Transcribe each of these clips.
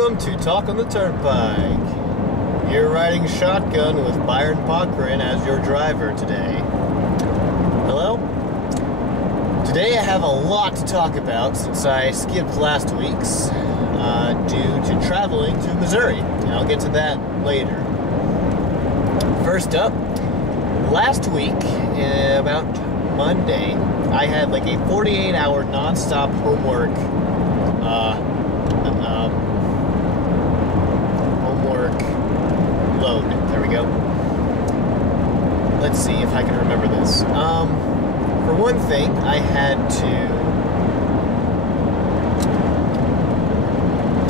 Welcome to Talk on the Turnpike. You're riding shotgun with Byron Cochran as your driver today. Hello? Today I have a lot to talk about since I skipped last week's due to traveling to Missouri. And I'll get to that later. First up, last week, about Monday, I had like a 48-hour non-stop homework load. There we go. Let's see if I can remember this. For one thing, I had to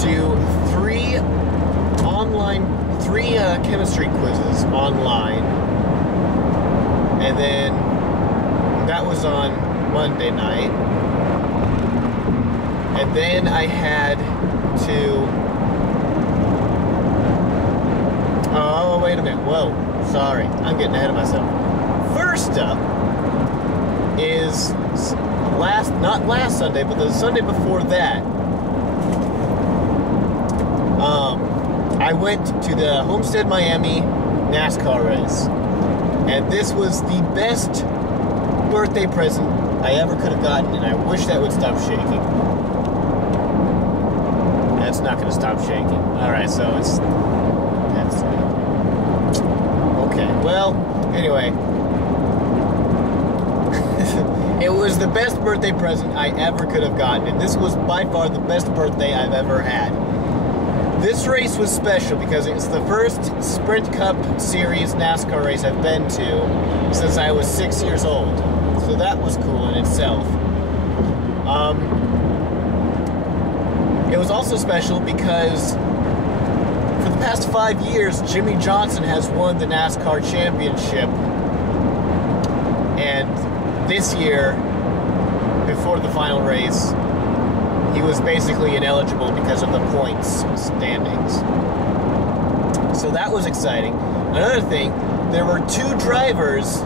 do three chemistry quizzes online, and then that was on Monday night, and then I had to wait a minute. Whoa, sorry. I'm getting ahead of myself. First up is not last Sunday, but the Sunday before that, I went to the Homestead Miami NASCAR race. And this was the best birthday present I ever could have gotten, and I wish that would stop shaking. That's not going to stop shaking. Alright, so that's okay, well, anyway. It was the best birthday present I ever could have gotten, and this was by far the best birthday I've ever had. This race was special because it's the first Sprint Cup Series NASCAR race I've been to since I was 6 years old. So that was cool in itself. It was also special because for the past 5 years, Jimmy Johnson has won the NASCAR championship. And this year, before the final race, he was basically ineligible because of the points standings. So that was exciting. Another thing, there were 2 drivers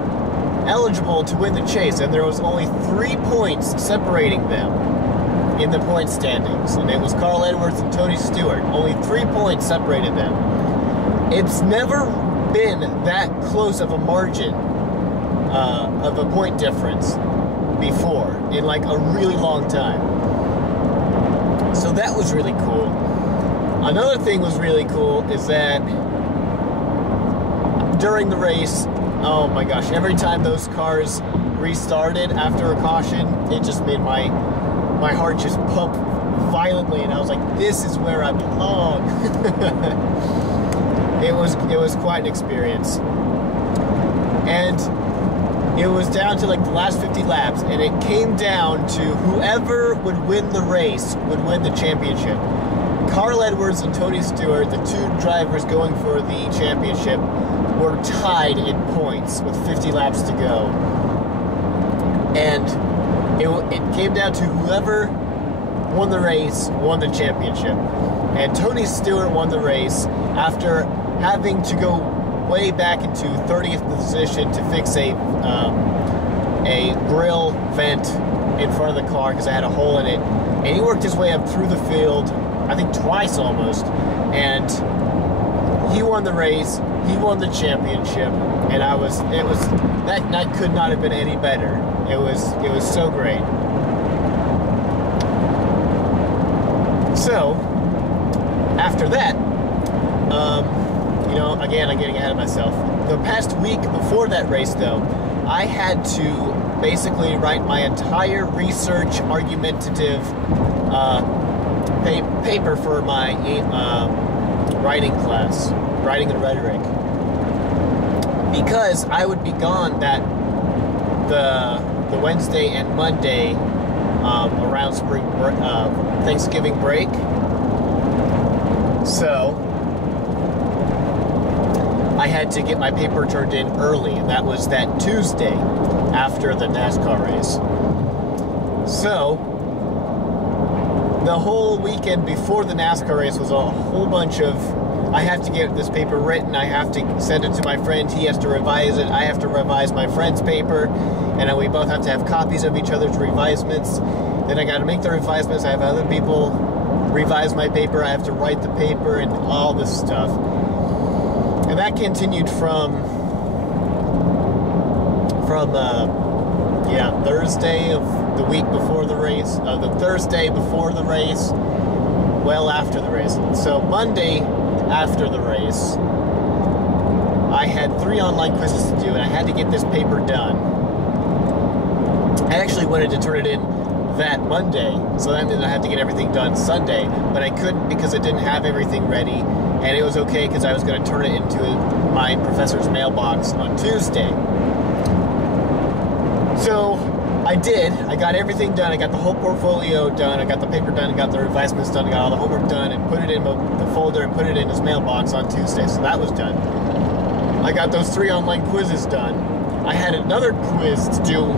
eligible to win the chase, and there was only 3 points separating them in the point standings. And it was Carl Edwards and Tony Stewart. Only 3 points separated them. It's never been that close of a margin of a point difference before in like a really long time. So that was really cool. Another thing was really cool is that during the race, oh my gosh, every time those cars restarted after a caution, it just made my heart just pump violently, and I was like, this is where I belong. It was quite an experience. And it was down to like the last 50 laps, and it came down to whoever would win the race would win the championship. Carl Edwards and Tony Stewart, the 2 drivers going for the championship, were tied in points with 50 laps to go. And it came down to whoever won the race won the championship. And Tony Stewart won the race after having to go way back into 30th position to fix a grill vent in front of the car because I had a hole in it, and he worked his way up through the field, I think twice almost, and he won the race, he won the championship, and that night could not have been any better. It was so great. So after that, again, I'm getting ahead of myself. The past week before that race, though, I had to basically write my entire research argumentative paper for my writing class, writing and rhetoric, because I would be gone the Wednesday and Monday around Thanksgiving break. So I had to get my paper turned in early, and that was that Tuesday after the NASCAR race. So the whole weekend before the NASCAR race was a whole bunch of, I have to get this paper written, I have to send it to my friend, he has to revise it, I have to revise my friend's paper, and we both have to have copies of each other's revisements. Then I got to make the revisements, I have other people revise my paper. I have to write the paper and all this stuff. And that continued from Thursday of the week before the race, the Thursday before the race, well after the race. So Monday after the race, I had 3 online quizzes to do, and I had to get this paper done. I actually wanted to turn it in that Monday, so that meant I had to get everything done Sunday, but I couldn't because I didn't have everything ready, and it was okay because I was going to turn it into my professor's mailbox on Tuesday. So I did. I got everything done. I got the whole portfolio done. I got the paper done. I got the revisements done. I got all the homework done and put it in the folder and put it in his mailbox on Tuesday. So that was done. I got those 3 online quizzes done. I had another quiz to do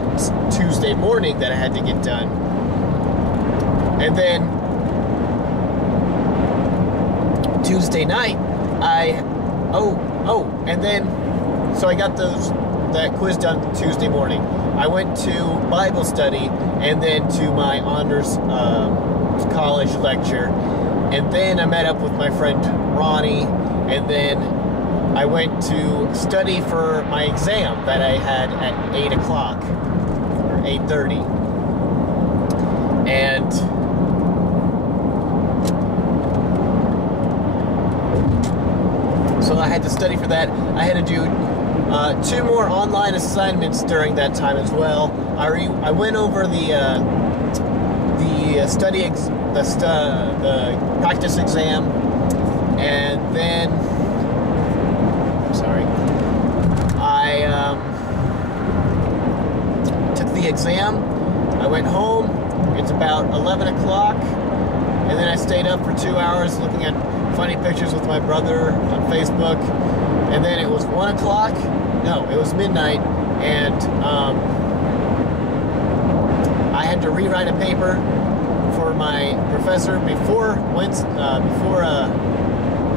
Tuesday morning that I had to get done. And then Tuesday night, so I got that quiz done Tuesday morning. I went to Bible study and then to my honors college lecture, and then I met up with my friend Ronnie, and then I went to study for my exam that I had at 8 o'clock or 8:30, and so I had to study for that. I had to do 2 more online assignments during that time as well. I went over the practice exam, and then I took the exam. I went home. It's about 11 o'clock, and then I stayed up for 2 hours looking at funny pictures with my brother on Facebook. And then it was 1 o'clock. No, it was midnight, and I had to rewrite a paper for my professor before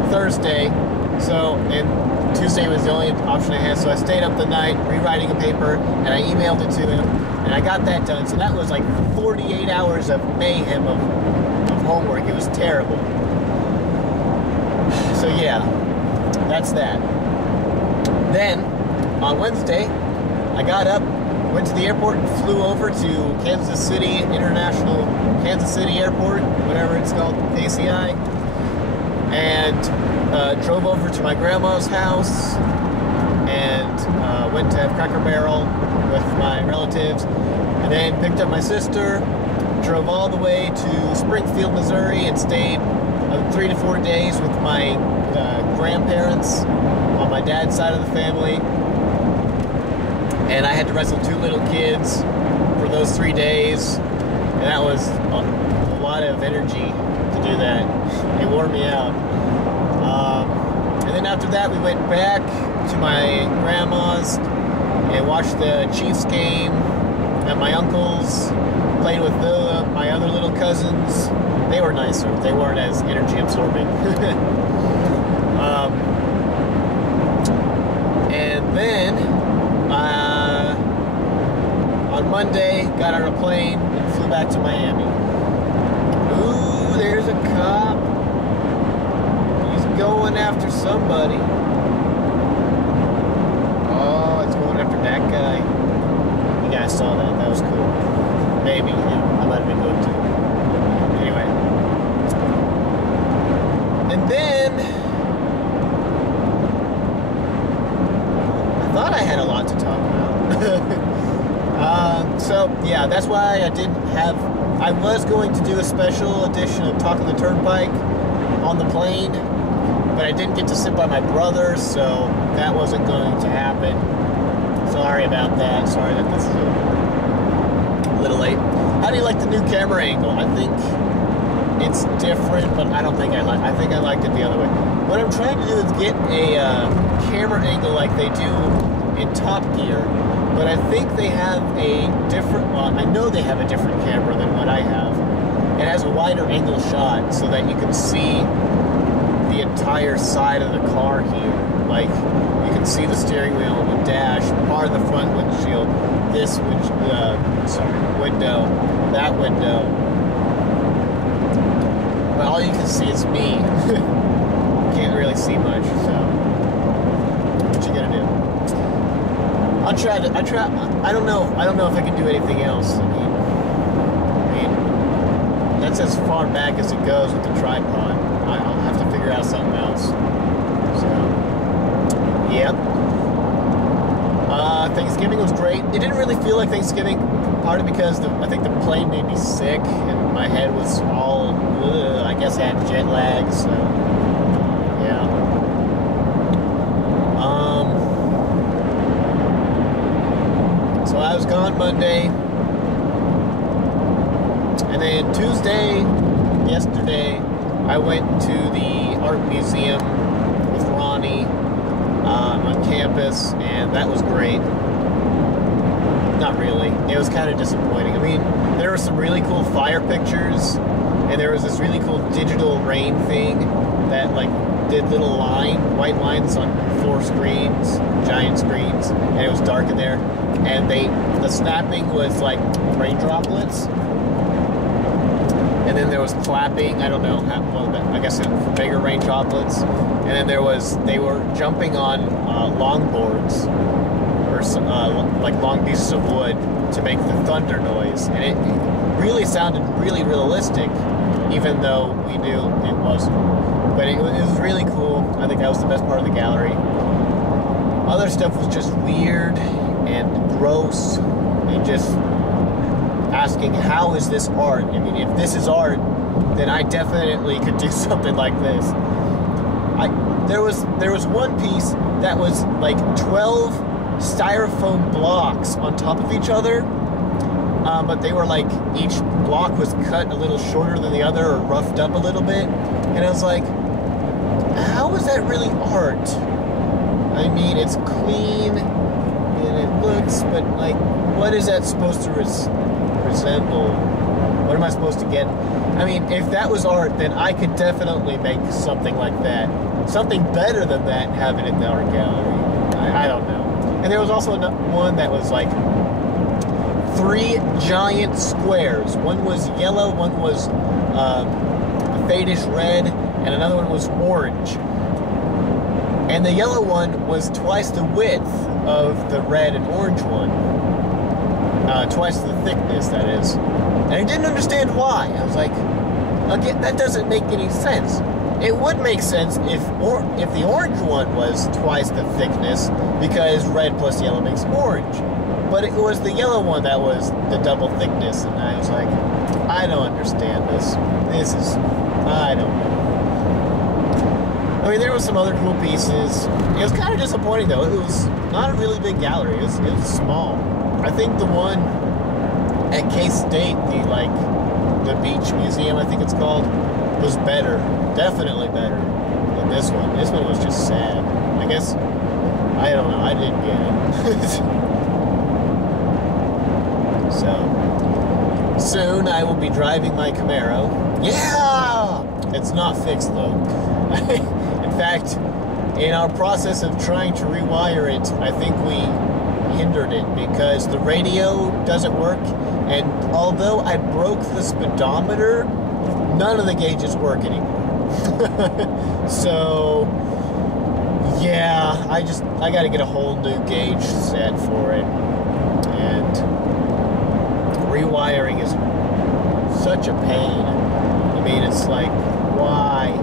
Thursday. So, and Tuesday was the only option I had. So I stayed up the night rewriting a paper, and I emailed it to him, and I got that done. So that was like 48 hours of mayhem of homework. It was terrible. So yeah, that's that. Then, on Wednesday, I got up, went to the airport, and flew over to Kansas City Airport, whatever it's called, KCI, and drove over to my grandma's house, and went to have Cracker Barrel with my relatives, and then picked up my sister, drove all the way to Springfield, Missouri, and stayed 3 to 4 days with my grandparents on my dad's side of the family. And I had to wrestle 2 little kids for those 3 days, and that was a lot of energy to do that. It wore me out. And then after that, we went back to my grandma's and watched the Chiefs game at my uncle's, played with my other little cousins. They were nicer. They weren't as energy absorbing. And then on Monday, got on a plane and flew back to Miami. Ooh, there's a cop. He's going after somebody. Oh, it's going after that guy. You guys saw that. That was cool. Maybe. Yeah, I might have been good too. Anyway. And then I thought I had a lot to talk about. So, yeah, that's why I was going to do a special edition of Talking the Turnpike on the plane, but I didn't get to sit by my brother, so that wasn't going to happen. Sorry about that. Sorry that this is a little late. How do you like the new camera angle? I think it's different, but I don't think I think I liked it the other way. What I'm trying to do is get a camera angle like they do in Top Gear, but I think they have a different, well, I know they have a different camera than what I have. It has a wider angle shot so that you can see the entire side of the car here. Like, you can see the steering wheel, the dash, part of the front windshield, this window, that window. but all you can see is me. Can't really see much, so what you gonna do? I don't know if I can do anything else. I mean, that's as far back as it goes with the tripod. I'll have to figure out something else. So, yep. Thanksgiving was great. It didn't really feel like Thanksgiving, partly because I think the plane made me sick, and my head was all, I guess I had jet lag, so, yeah. So I was gone Monday, and then Tuesday, yesterday, I went to the art museum with Ronnie on campus, and that was great. Not really. It was kind of disappointing. I mean, there were some really cool fire pictures, and there was this really cool digital rain thing that like did little white lines on 4 screens, giant screens, and it was dark in there. And the snapping was like rain droplets, and then there was clapping. I don't know, I guess for bigger rain droplets. And then they were jumping on longboards or some, like long pieces of wood to make the thunder noise, and it really sounded really realistic, even though we knew it wasn't. But it was really cool. I think that was the best part of the gallery. Other stuff was just weird and gross, and just asking, how is this art? I mean, if this is art, then I definitely could do something like this. There was one piece that was like 12 styrofoam blocks on top of each other, but they were like, each block was cut a little shorter than the other, or roughed up a little bit, and I was like, how is that really art? I mean, it's clean and it looks, but like, what is that supposed to resemble? What am I supposed to get? I mean, if that was art, then I could definitely make something like that, something better than that, and have it in the art gallery. I don't know. And there was also one that was like 3 giant squares. One was yellow, one was fadish red, and another one was orange. And the yellow one was twice the width of the red and orange one. Twice the thickness, that is. And I didn't understand why. I was like, again, that doesn't make any sense. It would make sense if the orange one was twice the thickness, because red plus yellow makes orange. But it was the yellow one that was the double thickness, and I was like, I don't understand this. I don't know. I mean, there were some other cool pieces. It was kind of disappointing, though. It was not a really big gallery. It was small. I think the one at K-State, the beach museum, I think it's called, was better. Definitely better than this one. This one was just sad. I guess, I don't know, I didn't get it. So, soon I will be driving my Camaro. Yeah! It's not fixed, though. In fact, in our process of trying to rewire it, I think we hindered it because the radio doesn't work, and although I broke the speedometer, none of the gauges work anymore. So, yeah, I gotta get a whole new gauge set for it, and rewiring is such a pain. I mean, it's like, why?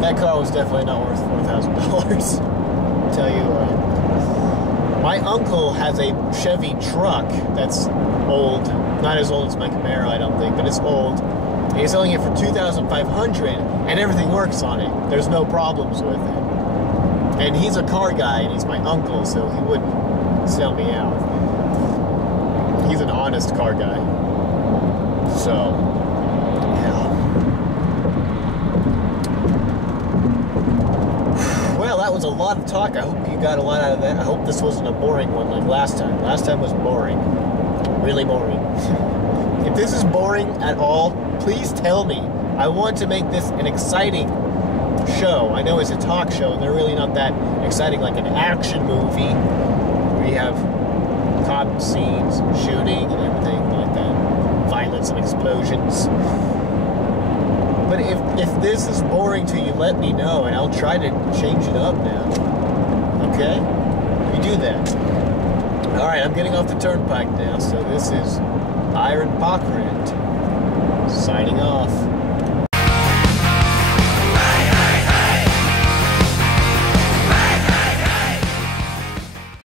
That car was definitely not worth $4,000. Tell you what. My uncle has a Chevy truck that's old. Not as old as my Camaro, I don't think, but it's old. And he's selling it for $2,500, and everything works on it. There's no problems with it. And he's a car guy, and he's my uncle, so he wouldn't sell me out. He's an honest car guy. So, yeah. Well, that was a lot of talk. I hope you got a lot out of that. I hope this wasn't a boring one like last time. Last time was boring. Really boring. If this is boring at all, please tell me. I want to make this an exciting show. I know it's a talk show, and they're really not that exciting, like an action movie where you have cop scenes, shooting, and everything like that. Violence and explosions. But if this is boring to you, let me know, and I'll try to change it up now. Okay? You do that. Alright, I'm getting off the Turnpike now, so this is Iron Pokrent signing off.